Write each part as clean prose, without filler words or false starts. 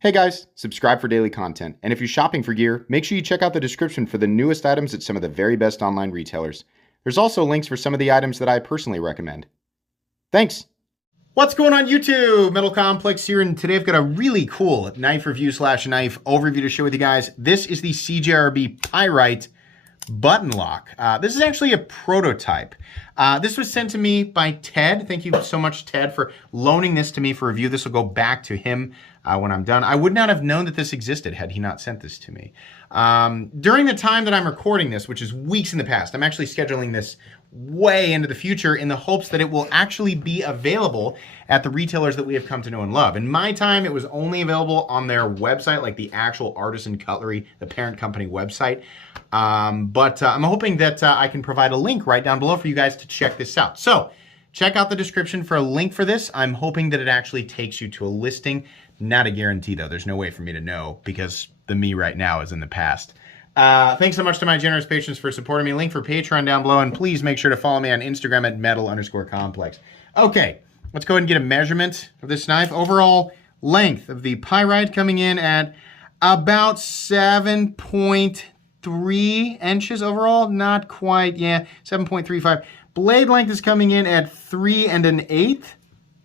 Hey guys, subscribe for daily content. And if you're shopping for gear, make sure you check out the description for the newest items at some of the very best online retailers. There's also links for some of the items that I personally recommend. Thanks! What's going on YouTube? Metal Complex here, and today I've got a really cool knife review / knife overview to share with you guys. This is the CJRB Pyrite button lock. This is actually a prototype. This was sent to me by Ted. Thank you so much, Ted, for loaning this to me for review. This will go back to him when I'm done. I would not have known that this existed had he not sent this to me. During the time that I'm recording this, which is weeks in the past, I'm actually scheduling this way into the future in the hopes that it will actually be available at the retailers that we have come to know and love. In my time, it was only available on their website, like the actual Artisan Cutlery, the parent company website. But I'm hoping that I can provide a link right down below for you guys to check this out. So check out the description for a link for this. I'm hoping that it actually takes you to a listing. Not a guarantee though. There's no way for me to know because the me right now is in the past. Thanks so much to my generous patrons for supporting me. Link for Patreon down below, and please make sure to follow me on Instagram at metal_complex. Okay, let's go ahead and get a measurement of this knife. Overall length of the Pyrite coming in at about 7.3 inches overall. Not quite, yeah, 7.35. Blade length is coming in at 3 1/8,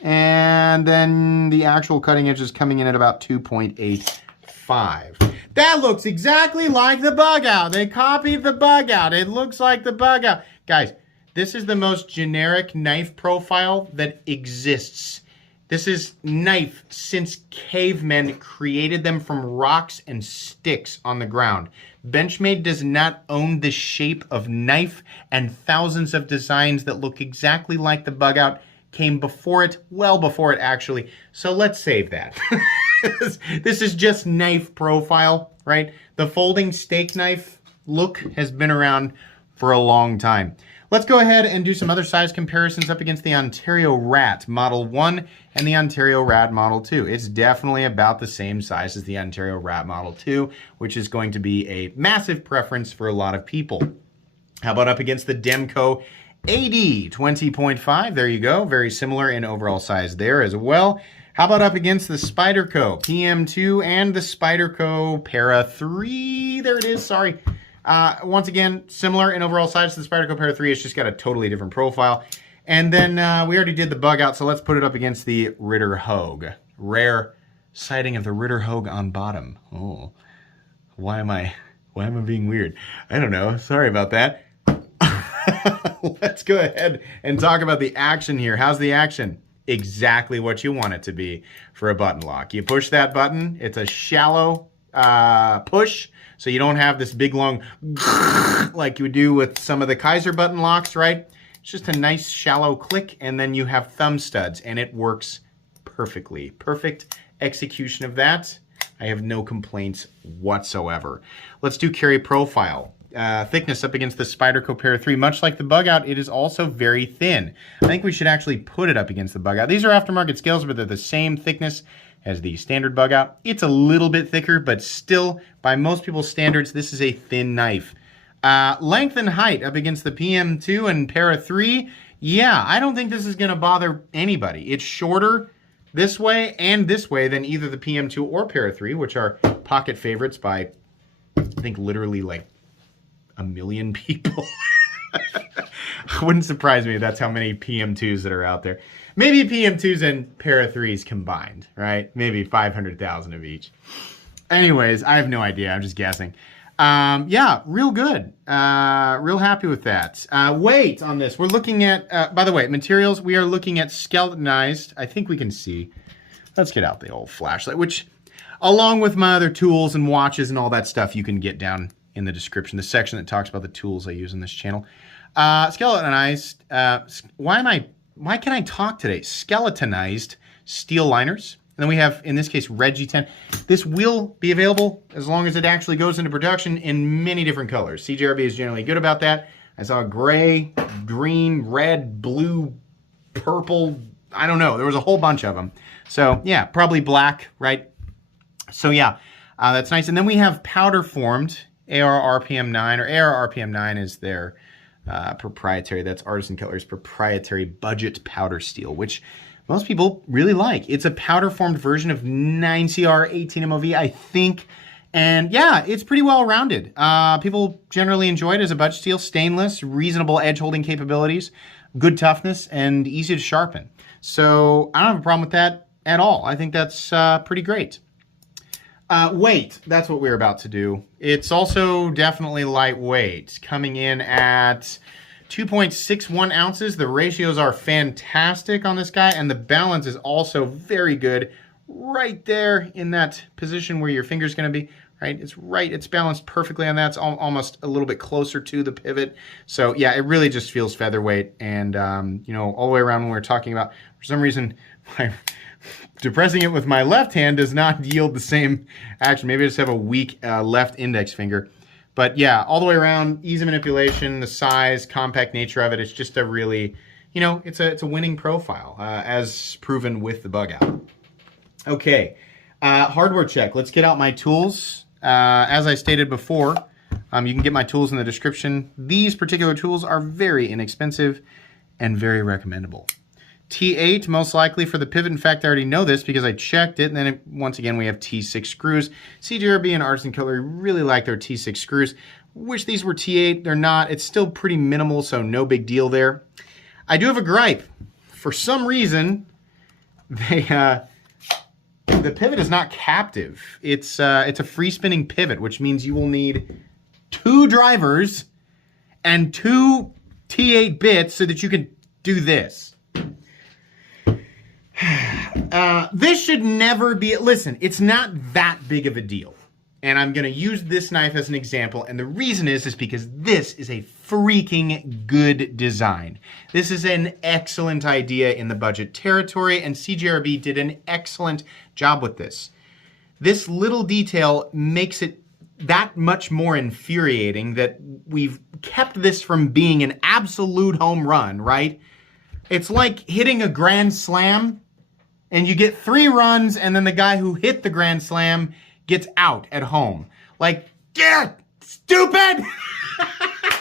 and then the actual cutting edge is coming in at about 2.85. That looks exactly like the bug out. They copied the bug out. It looks like the bug out. Guys, this is the most generic knife profile that exists. This is knife since cavemen created them from rocks and sticks on the ground. Benchmade does not own the shape of knife, and thousands of designs that look exactly like the bug out came before it, well before it actually. So let's save that. This is just knife profile, right? The folding steak knife look has been around for a long time. Let's go ahead and do some other size comparisons up against the Ontario Rat Model 1 and the Ontario Rat Model 2. It's definitely about the same size as the Ontario Rat Model 2, which is going to be a massive preference for a lot of people. How about up against the Demco AD 20.5? There you go. Very similar in overall size there as well. How about up against the Spyderco PM2 and the Spyderco Para 3? There it is, sorry. Once again, similar in overall size to the Spyderco Para 3. It's just got a totally different profile. And then we already did the bug out, so let's put it up against the Ritter Hogue. Rare sighting of the Ritter Hogue on bottom. Oh, why am I being weird? I don't know. Sorry about that. Let's go ahead and talk about the action here. How's the action? Exactly what you want it to be for a button lock. You push that button. It's a shallow push, so you don't have this big long like you would do with some of the Kaiser button locks, right? It's just a nice shallow click, and then you have thumb studs, and it works perfectly. Perfect execution of that. I have no complaints whatsoever. Let's do carry profile. Thickness up against the Spyderco Para 3. Much like the bug out, it is also very thin. I think we should actually put it up against the bug out. These are aftermarket scales, but they're the same thickness as the standard bug out. It's a little bit thicker, but still, by most people's standards, this is a thin knife. Length and height up against the PM2 and Para 3. Yeah, I don't think this is going to bother anybody. It's shorter this way and this way than either the PM2 or Para 3, which are pocket favorites by, I think, literally like a million people. Wouldn't surprise me if that's how many PM2s that are out there. Maybe PM2s and Para 3s combined, right? Maybe 500,000 of each. Anyways, I have no idea. I'm just guessing. Yeah, real good. Real happy with that. Weight on this. We're looking at, by the way, materials. We are looking at skeletonized. I think we can see. Let's get out the old flashlight, which along with my other tools and watches and all that stuff, you can get down in the description, the section that talks about the tools I use in this channel. Skeletonized, why can I talk today? Skeletonized steel liners. And then we have, in this case, red Detent. This will be available as long as it actually goes into production in many different colors. CJRB is generally good about that. I saw gray, green, red, blue, purple, I don't know. There was a whole bunch of them. So yeah, probably black, right? So yeah, that's nice. And then we have powder formed AR RPM9, or AR RPM9 is their proprietary, that's Artisan Cutlery's proprietary budget powder steel, which most people really like. It's a powder formed version of 9CR 18 MOV, I think. And yeah, it's pretty well rounded. People generally enjoy it as a budget steel. Stainless, reasonable edge holding capabilities, good toughness, and easy to sharpen. So I don't have a problem with that at all. I think that's pretty great. Weight, that's what we're about to do. It's also definitely lightweight, coming in at 2.61 ounces. The ratios are fantastic on this guy, and the balance is also very good right there in that position where your finger's going to be. Right, it's balanced perfectly on that. It's almost a little bit closer to the pivot. So yeah, it really just feels featherweight. And you know, all the way around when we're talking about, for some reason, depressing it with my left hand does not yield the same action. Maybe I just have a weak left index finger. But yeah, all the way around, easy manipulation, the size, compact nature of it. It's just a really, you know, it's a winning profile, as proven with the bug out. Okay, hardware check. Let's get out my tools. As I stated before, you can get my tools in the description. These particular tools are very inexpensive and very recommendable. T8, most likely for the pivot. In fact, I already know this because I checked it. And then once again, we have T6 screws. CJRB and Artisan Cutlery really like their T6 screws. Wish these were T8. They're not. It's still pretty minimal, so no big deal there. I do have a gripe. For some reason, the pivot is not captive. It's a free spinning pivot, which means you will need 2 drivers and 2 T8 bits so that you can do this. This should never be, listen, it's not that big of a deal. And I'm going to use this knife as an example. And the reason is because this is a freaking good design. This is an excellent idea in the budget territory, and CJRB did an excellent job with this. This little detail makes it that much more infuriating that we've kept this from being an absolute home run, right? It's like hitting a grand slam and you get 3 runs and then the guy who hit the grand slam gets out at home. Like, yeah, stupid!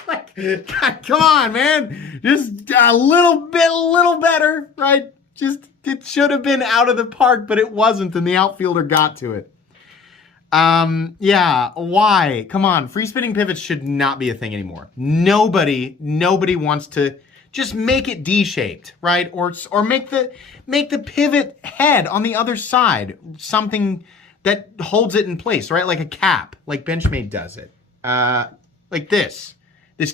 Like, God, come on, man. Just a little better, right? Just, it should have been out of the park, but it wasn't, and the outfielder got to it. Yeah, why? Come on, free spinning pivots should not be a thing anymore. Nobody wants to just make it D-shaped, right? Or make the pivot head on the other side something that holds it in place, right? Like a cap, like Benchmade does it. Like this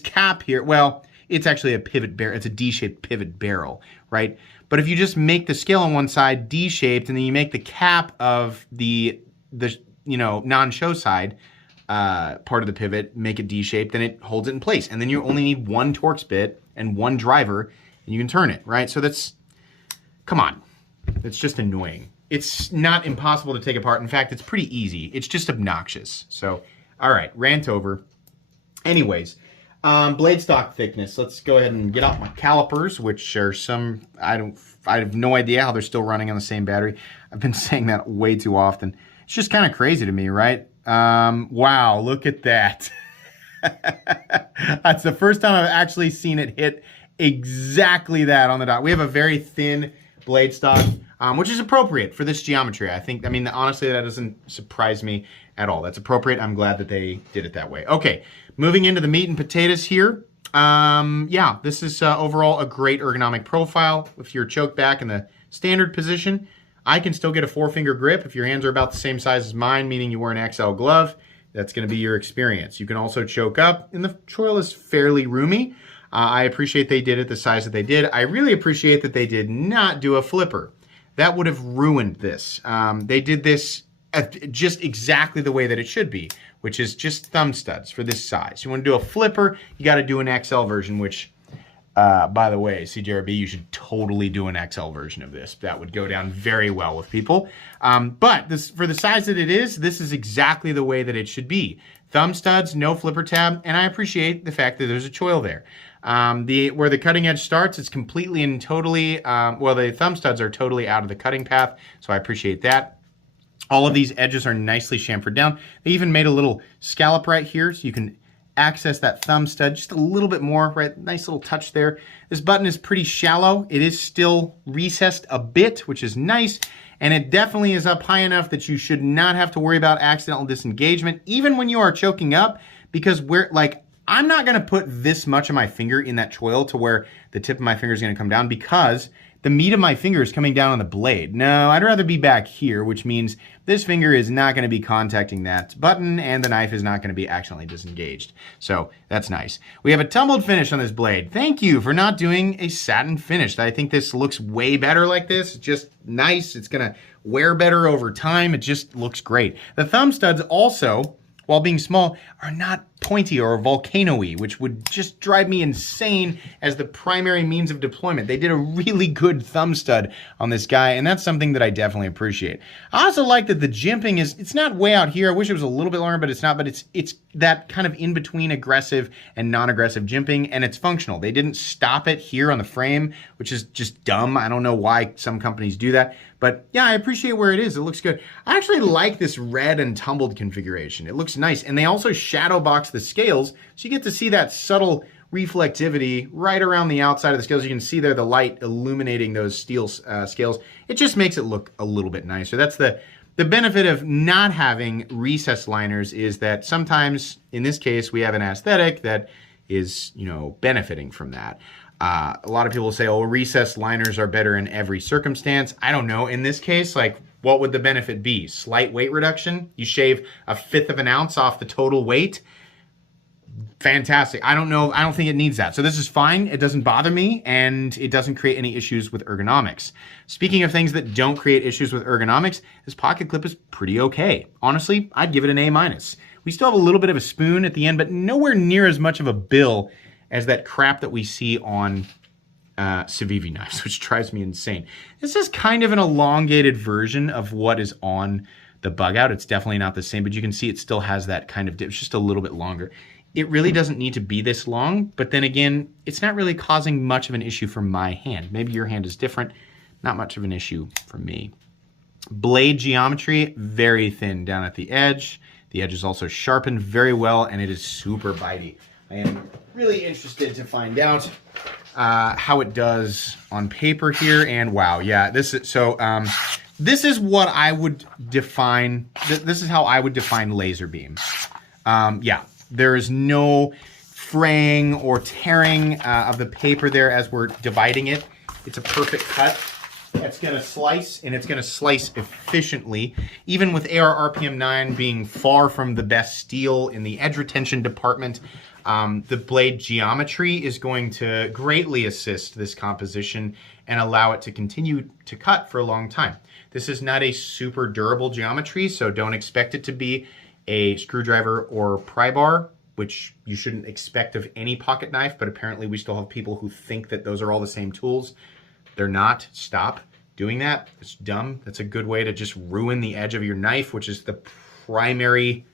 cap here. Well, it's actually a pivot barrel. It's a D-shaped pivot barrel, right? But if you just make the scale on one side D-shaped, and then you make the cap of the non-show side part of the pivot, make it D-shaped, then it holds it in place. And then you only need 1 Torx bit and 1 driver, and you can turn it, right? So come on. It's just annoying. It's not impossible to take apart. In fact, it's pretty easy. It's just obnoxious. So, all right, rant over. Anyways, Bladestock thickness. Let's go ahead and get out my calipers, which are some, I have no idea how they're still running on the same battery. I've been saying that way too often. It's just kind of crazy to me, right? Wow, look at that. That's the first time I've actually seen it hit exactly that on the dot. We have a very thin blade stock, which is appropriate for this geometry. I mean, honestly, that doesn't surprise me at all. That's appropriate. I'm glad that they did it that way. Okay, moving into the meat and potatoes here. Yeah, this is overall a great ergonomic profile. If you're choked back in the standard position, I can still get a 4-finger grip. If your hands are about the same size as mine, meaning you wear an XL glove, that's going to be your experience. You can also choke up, and the choil is fairly roomy. I appreciate they did it the size that they did. I really appreciate that they did not do a flipper. That would have ruined this. They did this just exactly the way that it should be, which is just thumb studs for this size. You want to do a flipper, you got to do an XL version, which, by the way, CJRB, you should totally do an XL version of this. That would go down very well with people. But this, for the size that it is, this is exactly the way that it should be. Thumb studs, no flipper tab, and I appreciate the fact that there's a choil there. Where the cutting edge starts, it's completely and totally, well, the thumb studs are totally out of the cutting path, so I appreciate that. All of these edges are nicely chamfered down. They even made a little scallop right here, so you can access that thumb stud just a little bit more, right? Nice little touch there. This button is pretty shallow. It is still recessed a bit, which is nice. And it definitely is up high enough that you should not have to worry about accidental disengagement, even when you are choking up, because I'm not gonna put this much of my finger in that choil to where the tip of my finger is gonna come down, because the meat of my finger is coming down on the blade. No, I'd rather be back here, which means this finger is not gonna be contacting that button and the knife is not gonna be accidentally disengaged. So that's nice. We have a tumbled finish on this blade. Thank you for not doing a satin finish. I think this looks way better like this. It's just nice. It's gonna wear better over time. It just looks great. The thumb studs also, while being small, are not pointy or volcano-y, which would just drive me insane as the primary means of deployment. They did a really good thumb stud on this guy, and that's something that I definitely appreciate. I also like that the jimping it's not way out here. I wish it was a little bit longer, but it's not, but it's that kind of in-between aggressive and non-aggressive jimping, and it's functional. They didn't stop it here on the frame, which is just dumb. I don't know why some companies do that. But yeah, I appreciate where it is. It looks good. I actually like this red and tumbled configuration. It looks nice. And they also shadow box the scales, so you get to see that subtle reflectivity right around the outside of the scales. You can see there the light illuminating those steel scales. It just makes it look a little bit nicer. That's the benefit of not having recessed liners, is that sometimes, in this case, we have an aesthetic that is, benefiting from that. A lot of people say, oh, recessed liners are better in every circumstance. I don't know. In this case, what would the benefit be? Slight weight reduction? You shave 1/5 of an ounce off the total weight? Fantastic. I don't know. I don't think it needs that. So this is fine. It doesn't bother me, and it doesn't create any issues with ergonomics. Speaking of things that don't create issues with ergonomics, this pocket clip is pretty okay. Honestly, I'd give it an A-. We still have a little bit of a spoon at the end, but nowhere near as much of a bill as that crap that we see on Civivi knives, which drives me insane. This is kind of an elongated version of what is on the bug out. It's definitely not the same, but you can see it still has that kind of dip. It's just a little bit longer. It really doesn't need to be this long, but then again, it's not really causing much of an issue for my hand. Maybe your hand is different. Not much of an issue for me. Blade geometry, very thin down at the edge. The edge is also sharpened very well, and it is super bitey. I am really interested to find out how it does on paper here. And wow, yeah, this is what I would define. This is how I would define laser beam. Yeah, there is no fraying or tearing of the paper there as we're dividing it. It's a perfect cut. It's going to slice, and it's going to slice efficiently. Even with AR RPM 9 being far from the best steel in the edge retention department, the blade geometry is going to greatly assist this composition and allow it to continue to cut for a long time. This is not a super durable geometry, so don't expect it to be a screwdriver or pry bar, which you shouldn't expect of any pocket knife, but apparently we still have people who think that those are all the same tools. They're not. Stop doing that. It's dumb. That's a good way to just ruin the edge of your knife, which is the primary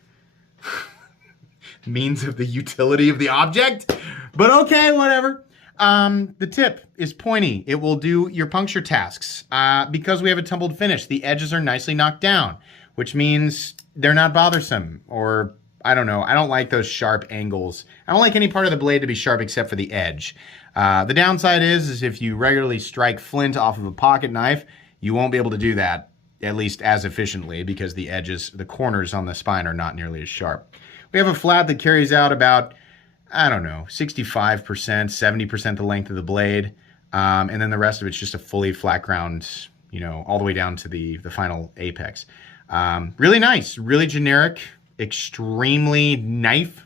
means of the utility of the object. But okay, whatever. The tip is pointy. It will do your puncture tasks. Because we have a tumbled finish, the edges are nicely knocked down, which means they're not bothersome, or I don't know. I don't like those sharp angles. I don't like any part of the blade to be sharp except for the edge. The downside is if you regularly strike flint off of a pocket knife, you won't be able to do that, at least as efficiently, because the edges, the corners on the spine are not nearly as sharp. We have a flat that carries out about, I don't know, 65%, 70% the length of the blade, and then the rest of it's just a fully flat ground, all the way down to the final apex. Really nice, really generic, extremely knife,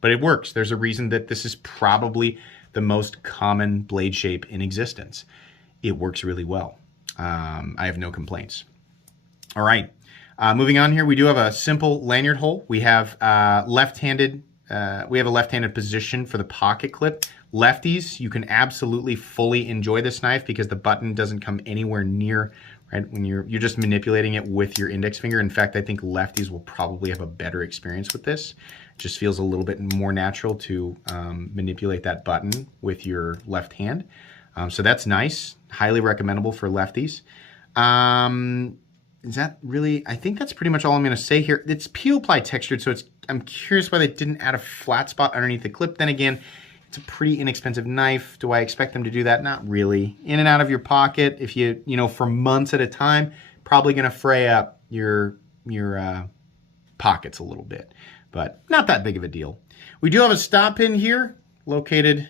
but it works. There's a reason that this is probably the most common blade shape in existence. It works really well. I have no complaints. All right, moving on here, we do have a simple lanyard hole. We have left-handed. We have a left-handed position for the pocket clip. Lefties, you can absolutely fully enjoy this knife because the button doesn't come anywhere near. Right, when you're just manipulating it with your index finger. In fact, I think lefties will probably have a better experience with this. It just feels a little bit more natural to manipulate that button with your left hand. So that's nice. Highly recommendable for lefties. is that really, I think that's pretty much all I'm going to say here. It's peel ply textured, so I'm curious why they didn't add a flat spot underneath the clip. Then again, it's a pretty inexpensive knife. Do I expect them to do that? Not really. In and out of your pocket, if you know, for months at a time, probably going to fray up your pockets a little bit, but not that big of a deal. We do have a stop pin here, located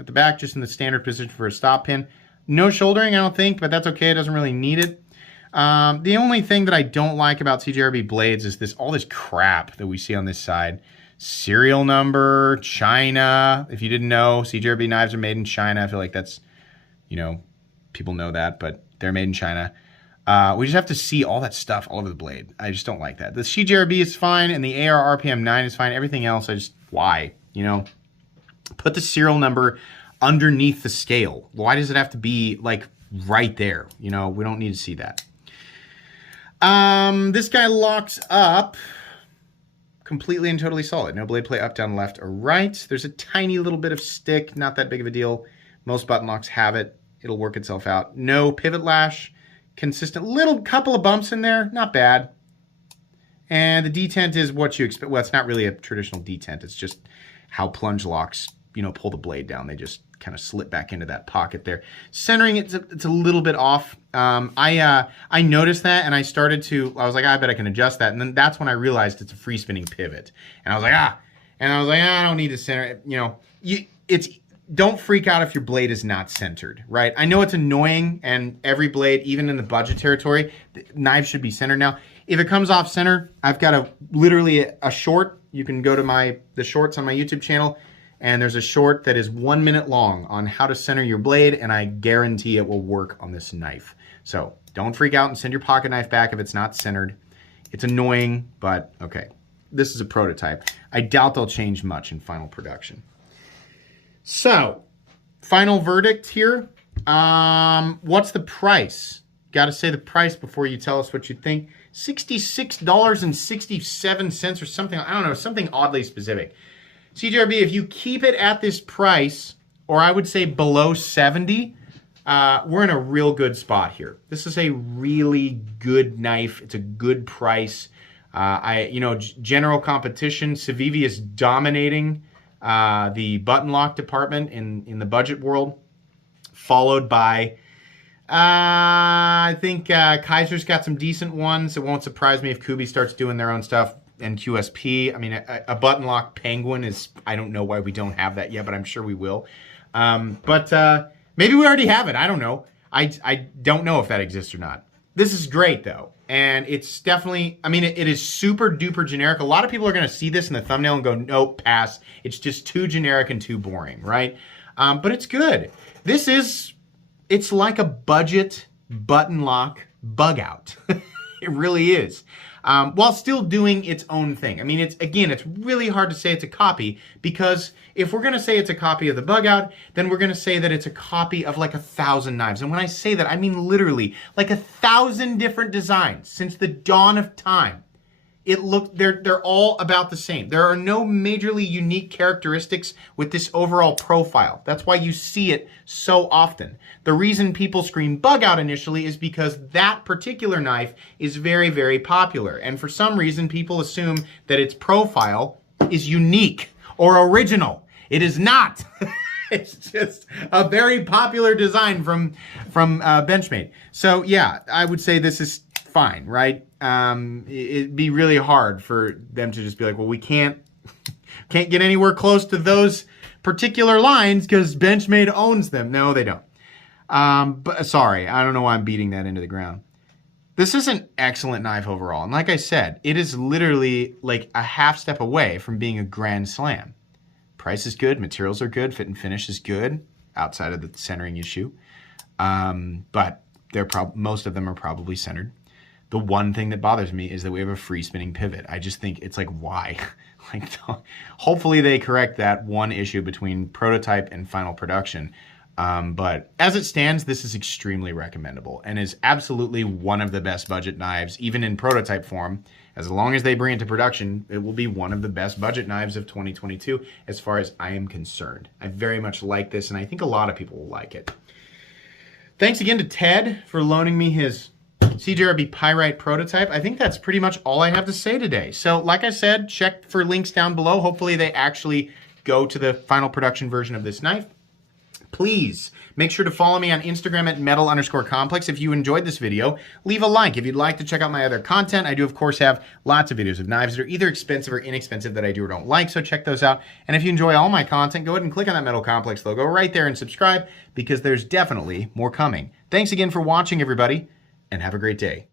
at the back, just in the standard position for a stop pin. No shouldering, I don't think, but that's okay. It doesn't really need it. The only thing that I don't like about CJRB blades is all this crap that we see on this side. Serial number, China. If you didn't know, CJRB knives are made in China. I feel like that's, you know, people know that, but they're made in China. We just have to see all that stuff all over the blade. I just don't like that. The CJRB is fine, and the AR RPM 9 is fine. Everything else, why? You know, put the serial number underneath the scale. Why does it have to be, like, right there? You know, we don't need to see that. This guy locks up completely and totally solid. No blade play up, down, left, or right. There's a tiny little bit of stick, not that big of a deal. Most button locks have it. It'll work itself out. No pivot lash. Consistent little couple of bumps in there, not bad. And the detent is what you expect. Well, it's not really a traditional detent. It's just how plunge locks, you know, pull the blade down. They just kind of slip back into that pocket there. Centering, it's a little bit off. I noticed that, and I was like, I bet I can adjust that. And then that's when I realized it's a free spinning pivot. And I was like, I don't need to center it. You know, don't freak out if your blade is not centered, right? I know it's annoying, and every blade, even in the budget territory, the knives should be centered. Now, if it comes off center, I've got literally a short. You can go to the shorts on my YouTube channel, and there's a short that is 1 minute long on how to center your blade, and I guarantee it will work on this knife. So don't freak out and send your pocket knife back if it's not centered. It's annoying, but okay. This is a prototype. I doubt they'll change much in final production. So, final verdict here. What's the price? Got to say the price before you tell us what you think. $66.67 or something. I don't know, something oddly specific. CJRB, if you keep it at this price, or I would say below 70, we're in a real good spot here. This is a really good knife. It's a good price. General competition, Civivi is dominating the button lock department in the budget world, followed by, I think Kaiser's got some decent ones. It won't surprise me if Kubi starts doing their own stuff, and QSP. I mean, a button lock Penguin is, I don't know why we don't have that yet, but I'm sure we will. But maybe we already have it. I don't know. I don't know if that exists or not. This is great, though. And it's definitely, I mean, it is super duper generic. A lot of people are going to see this in the thumbnail and go, nope, pass. It's just too generic and too boring, right? But it's good. It's like a budget button lock bug out. It really is. While still doing its own thing. I mean, it's really hard to say it's a copy, because if we're going to say it's a copy of the bug out, then we're going to say that it's a copy of like 1,000 knives. And when I say that, I mean literally like 1,000 different designs since the dawn of time. They're all about the same. There are no majorly unique characteristics with this overall profile. That's why you see it so often. The reason people scream bug out initially is because that particular knife is very, very popular. And for some reason, people assume that its profile is unique or original. It is not. It's just a very popular design from Benchmade. So yeah, I would say this is fine, right? It'd be really hard for them to just be like, well, we can't get anywhere close to those particular lines because Benchmade owns them. No, they don't. But sorry, I don't know why I'm beating that into the ground. This is an excellent knife overall. And like I said, it is literally like a half step away from being a grand slam. Price is good, materials are good, fit and finish is good, outside of the centering issue. But most of them are probably centered. The one thing that bothers me is that we have a free spinning pivot. I just think it's like, why? Hopefully they correct that one issue between prototype and final production. But as it stands, this is extremely recommendable and is absolutely one of the best budget knives, even in prototype form. As long as they bring it to production, it will be one of the best budget knives of 2022, as far as I am concerned. I very much like this, and I think a lot of people will like it. Thanks again to Ted for loaning me his CJRB Pyrite prototype. I think that's pretty much all I have to say today. So like I said, check for links down below. Hopefully they actually go to the final production version of this knife. Please make sure to follow me on Instagram at metal_complex. If you enjoyed this video, leave a like. If you'd like to check out my other content, I do of course have lots of videos of knives that are either expensive or inexpensive that I do or don't like, so check those out. And if you enjoy all my content, go ahead and click on that Metal Complex logo right there and subscribe, because there's definitely more coming. Thanks again for watching, everybody, and have a great day.